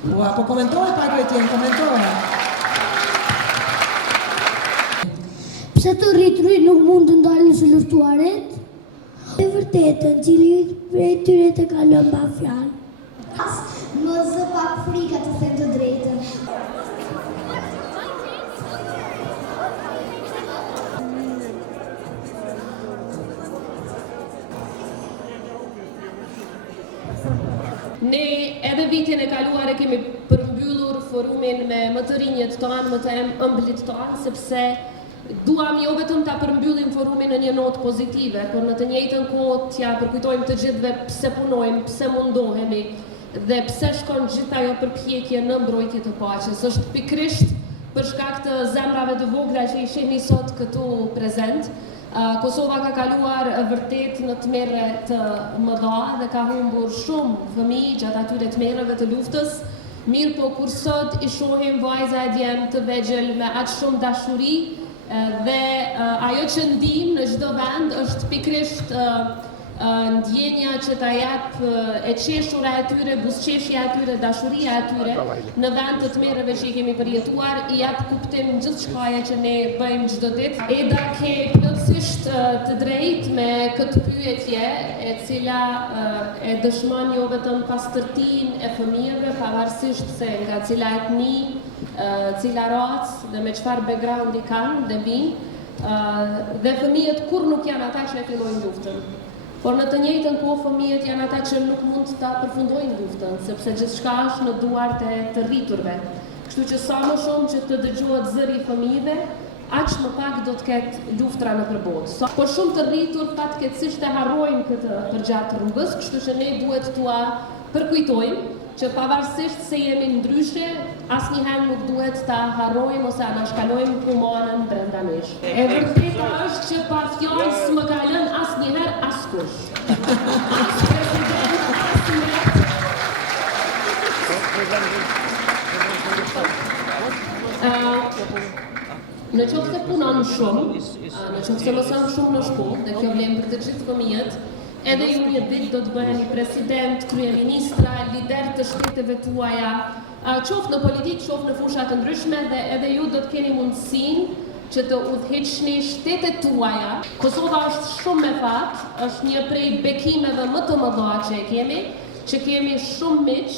Po komentohet pak Etienne, komentohet. Pse të rriturit nuk mund të ndalin së luftuarit? E vërtetën, cili prej tyre të ka lënë pa fjalë. Më zë pak frika të them të drejtën. Ne edhe vitin e kaluar e kemi përmbyllur forumin me më të rinjët tonë, më të ëmbëlit tonë, sepse duam jo vetëm ta përmbyllim forumin në një notë pozitive, por në të njëjtën kohë t'ja përkujtojmë të gjithëve pse punojmë, pse mundohemi dhe pse shkon gjithë ajo përpjekje në mbrojtje të paqes. Është pikërisht për shkak të zemrave të vogla që i shihni sot këtu prezent. Kosova ka kaluar vërtet në tmerre të mëdha dhe ka humbur shumë fëmijë gjatë atyre tmerreve të luftës. Mirë po kur sot i shohim vajza e djem të vegjël me aq shumë dashuri dhe ajo që ndijmë në çdo vend është pikërisht ndjenja që ta jap e qeshura e tyre, buzëqeshja e tyre, dashuria e tyre në vend të tmerreve që i kemi përjetuar, i jap kuptim gjithçkaja që ne bëjmë çdo ditë. Eda ke plotësisht të drejtë me këtë pyetje e cila e dëshmon jo vetëm pastërtinë e fëmijëve, pavarësisht se nga cila etni, cila racë dhe me çfarë backgroundi kanë dhe vinë, dhe fëmijët kur nuk janë ata që e fillojnë luftën. Por në të njëjtën kohë fëmijët janë ata që nuk mund ta përfundojnë luftën, sepse gjithçka është në duart e të rriturve. Kështu që sa më shumë që të dëgjohet zëri i fëmijëve, aq më pak do të ketë luftra nëpër botë. Por shumë të rritur fatkeqësisht e harrojnë këtë përgjatë rrugës, kështu që ne duhet t'ua përkujtojmë që pavarësisht se jemi ndryshe, asnjëherë nuk duhet ta harrojmë ose anashkalojmë humanën brenda nesh. E vërteta është që pa fjalë s'më ka lënë asnjëherë askush. As president, as në qoftë se punon shumë, në qoftë se mëson shumë në shkollë, dhe kjo vlen për të gjithë fëmijët, edhe ju një ditë do të bëheni president, kryeministra, lider të shteteve tuaja, qoftë në politikë, qoftë në fusha të ndryshme, dhe edhe ju do të keni mundësinë që të udhëhiqni shtetet tuaja. Kosova është shumë me fat, është një prej bekimeve më të mëdha që kemi shumë miq,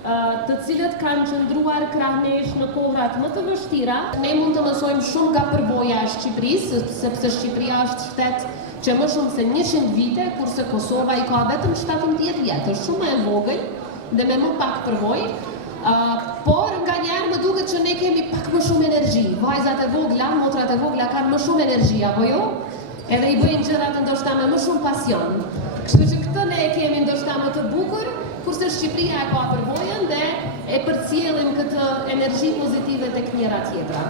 të cilët kanë qëndruar krahnesh në kohrat më të vështira. Ne mund të mësojmë shumë nga përvoja e Shqipërisë, sepse Shqipëria është shtet që më shumë se 100 vite, kurse Kosova i ka vetëm 17 vjet, është shumë e vogël dhe me më pak përvojë, por nganjëherë më duket që ne kemi pak më shumë energji. Vajzat e vogla, motrat e vogla kanë më shumë energji, apo jo? Edhe i bëjnë gjërat ndoshta me më shumë pasion. Kështu që këtë ne e kemi ndoshta më të bukur, kurse Shqipëria e ka përvojën dhe e përcjellim këtë energji pozitive tek njëra tjetra.